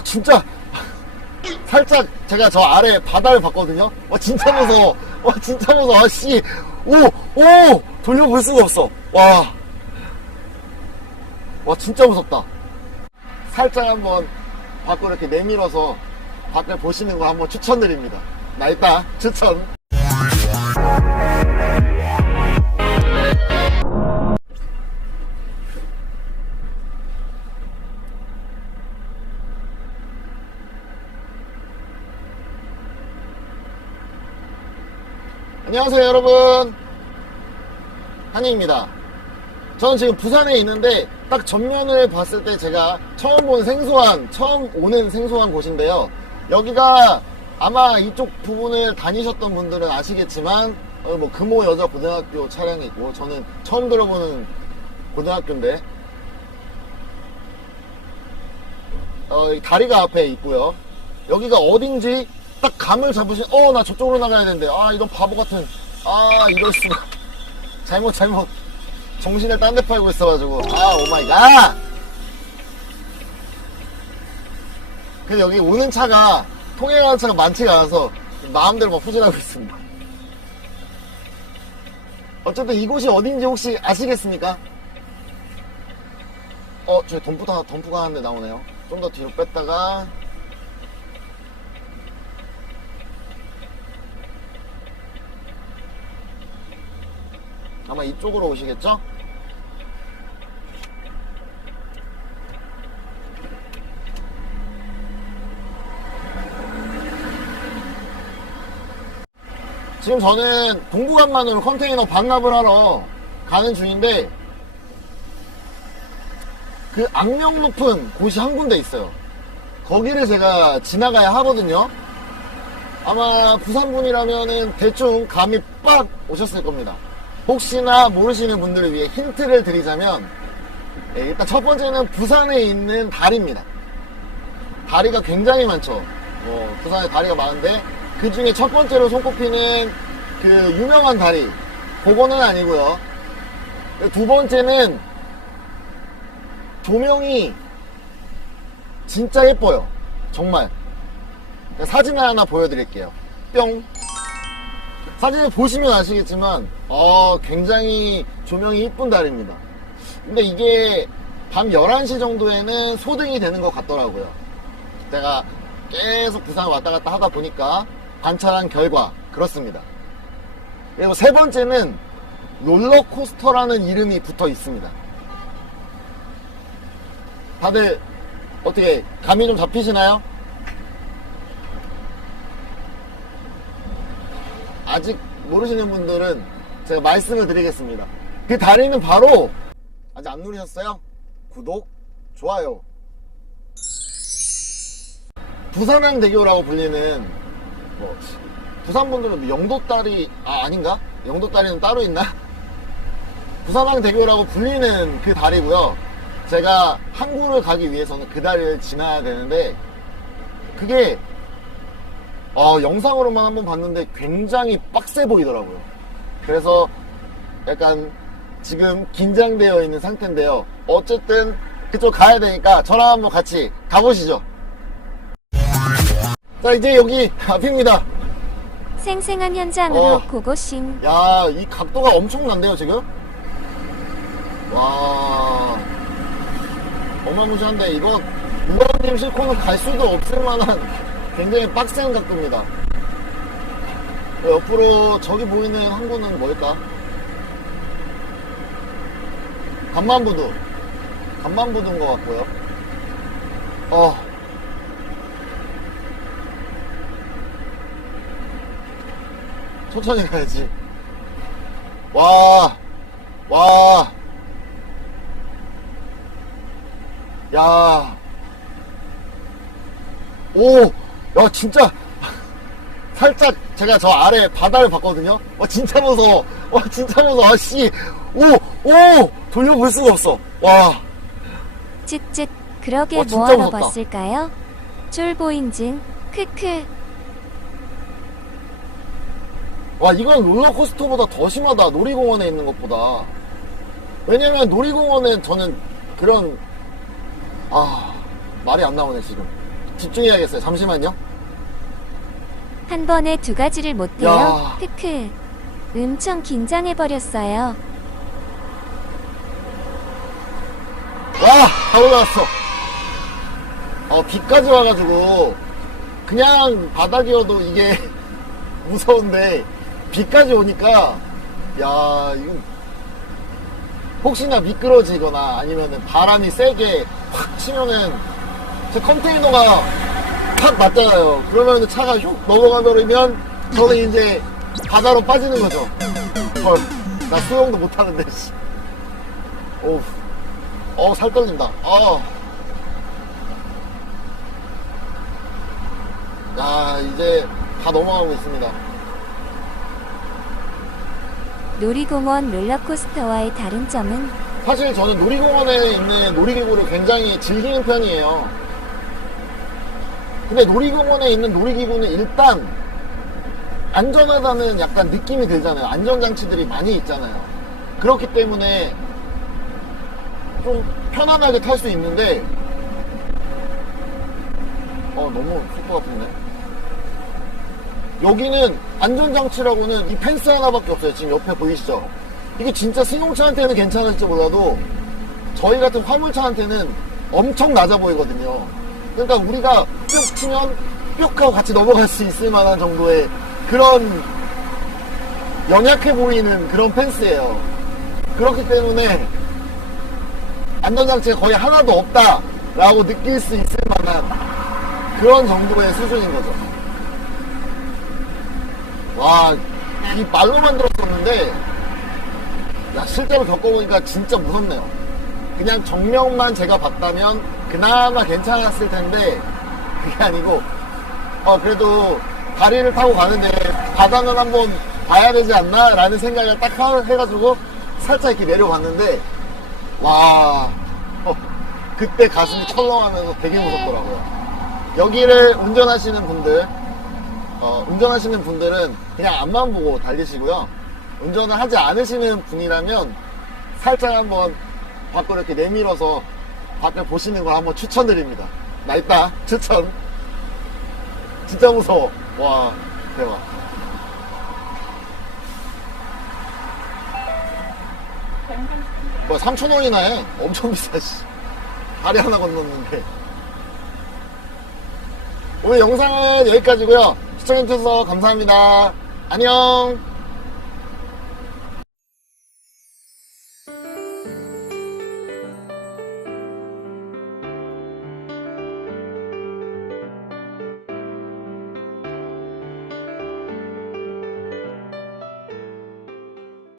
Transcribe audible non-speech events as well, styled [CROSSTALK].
와 진짜 살짝 제가 저 아래 바다를 봤거든요. 와 진짜 무서워. 와 진짜 무서워. 아씨 오오 돌려볼 수가 없어. 와. 와 진짜 무섭다. 살짝 한번 밖으로 이렇게 내밀어서 밖을 보시는 거 한번 추천드립니다. 나 이따 추천. 안녕하세요 여러분. 한이입니다. 저는 지금 부산에 있는데 딱 전면을 봤을 때 제가 처음 본 생소한 처음 오는 생소한 곳인데요. 여기가 아마 이쪽 부분을 다니셨던 분들은 아시겠지만 어, 뭐 금호 여자 고등학교 차량이 있고 저는 처음 들어보는 고등학교인데 어, 이 다리가 앞에 있고요. 여기가 어딘지 딱 감을 잡으신 어 나 저쪽으로 나가야 되는데. 아 이런 바보 같은. 아 이럴 수가. [LAUGHS] 잘못 잘못. 정신을 딴 데 팔고 있어가지고. 아 오마이갓! 그래서 여기 오는 차가 통행하는 차가 많지가 않아서 마음대로 막 후진하고 있습니다. 어쨌든 이곳이 어딘지 혹시 아시겠습니까? 어 저기 덤프 다 덤프가 하는데 나오네요. 좀 더 뒤로 뺐다가 아마 이쪽으로 오시겠죠? 지금 저는 동부간만으로 컨테이너 반납을 하러 가는 중인데 그 악명 높은 곳이 한 군데 있어요. 거기를 제가 지나가야 하거든요. 아마 부산분이라면은 대충 감이 빡 오셨을 겁니다. 혹시나 모르시는 분들을 위해 힌트를 드리자면 예, 일단 첫 번째는 부산에 있는 다리입니다. 다리가 굉장히 많죠. 어, 부산에 다리가 많은데 그 중에 첫 번째로 손꼽히는 그 유명한 다리 그거는 아니고요. 두 번째는 조명이 진짜 예뻐요. 정말. 사진을 하나 보여드릴게요. 뿅. 사진을 보시면 아시겠지만 어, 굉장히 조명이 이쁜 달입니다. 근데 이게 밤 11시 정도에는 소등이 되는 것 같더라고요. 제가 계속 부산 왔다 갔다 하다 보니까 관찰한 결과 그렇습니다. 그리고 세 번째는 롤러코스터라는 이름이 붙어 있습니다. 다들 어떻게 감이 좀 잡히시나요? 아직 모르시는 분들은 제가 말씀을 드리겠습니다. 그 다리는 바로 아직 안 누르셨어요? 구독, 좋아요. 부산항대교라고 불리는 뭐 부산 분들은 영도다리 아 아닌가? 영도다리는 따로 있나? [LAUGHS] 부산항대교라고 불리는 그 다리고요. 제가 항구를 가기 위해서는 그 다리를 지나야 되는데 그게 어, 영상으로만 한번 봤는데 굉장히 빡세 보이더라고요. 그래서 약간 지금 긴장되어 있는 상태인데요. 어쨌든 그쪽 가야 되니까 저랑 한번 같이 가보시죠. 자, 이제 여기 앞입니다. 생생한 현장으로 어. 고고싱 야, 이 각도가 엄청난데요, 지금? 와. 어마무시한데, 이거, 무관님 싣고는 갈 수도 없을 만한 굉장히 빡센 각도입니다. 옆으로 저기 보이는 항구는 뭘까? 간만부두. 간만부두인 것 같고요. 어. 천천히 가야지. 와, 와, 야, 오, 야, 진짜, 살짝 제가 저 아래 바다를 봤거든요? 와, 진짜 무서워. 와, 진짜 무서워. 아, 씨. 오, 오! 돌려볼 수가 없어. 와, 쯧쯧 그러게 와, 진짜 뭐하러 무섭다. 봤을까요? 쫄보인증 크크 와, 이건 롤러코스터보다 더 심하다. 놀이공원에 있는 것보다. 왜냐면 놀이공원은 저는 그런, 아, 말이 안 나오네, 지금. 집중해야겠어요. 잠시만요. 한 번에 두 가지를 못 해요. 야. 크크. 엄청 긴장해 버렸어요. 와! 다 올라왔어. 어, 비까지 와가지고, 그냥 바닥이어도 이게 [LAUGHS] 무서운데, 비까지 오니까, 야, 이거, 혹시나 미끄러지거나 아니면은 바람이 세게 확 치면은, 제 컨테이너가 확 맞잖아요. 그러면 차가 슉 넘어가 버리면, 저는 이제 바다로 빠지는 거죠. 헐, 나 수영도 못 하는데, 씨. 오우. 어, 살 떨린다. 어. 야, 이제 다 넘어가고 있습니다. 놀이공원 롤러코스터와의 다른 점은 사실 저는 놀이공원에 있는 놀이기구를 굉장히 즐기는 편이에요. 근데 놀이공원에 있는 놀이기구는 일단 안전하다는 약간 느낌이 들잖아요. 안전장치들이 많이 있잖아요. 그렇기 때문에 좀 편안하게 탈 수 있는데 어 너무 슬퍼 같은데 여기는 안전장치라고는 이 펜스 하나밖에 없어요 지금 옆에 보이시죠 이게 진짜 승용차한테는 괜찮을지 몰라도 저희 같은 화물차한테는 엄청 낮아 보이거든요 그러니까 우리가 뿅 치면 뿅 하고 같이 넘어갈 수 있을 만한 정도의 그런 연약해 보이는 그런 펜스예요 그렇기 때문에 안전장치가 거의 하나도 없다라고 느낄 수 있을 만한 그런 정도의 수준인 거죠. 와, 이 말로만 들었었는데, 야, 실제로 겪어보니까 진짜 무섭네요. 그냥 정면만 제가 봤다면 그나마 괜찮았을 텐데, 그게 아니고, 어, 그래도 다리를 타고 가는데 바다는 한번 봐야 되지 않나? 라는 생각을 딱 하- 해가지고 살짝 이렇게 내려봤는데, 와, 어, 그때 가슴이 철렁하면서 되게 무섭더라고요. 여기를 운전하시는 분들, 어, 운전하시는 분들은 그냥 앞만 보고 달리시고요. 운전을 하지 않으시는 분이라면 살짝 한번 밖으로 이렇게 내밀어서 밖을 보시는 걸 한번 추천드립니다. 나 있다. 추천. 진짜 무서워. 와, 대박. 뭐 3,000원이나 해. 엄청 비싸, 씨. 다리 하나 건넜는데. 오늘 영상은 여기까지고요 시청해주셔서 감사합니다. 안녕.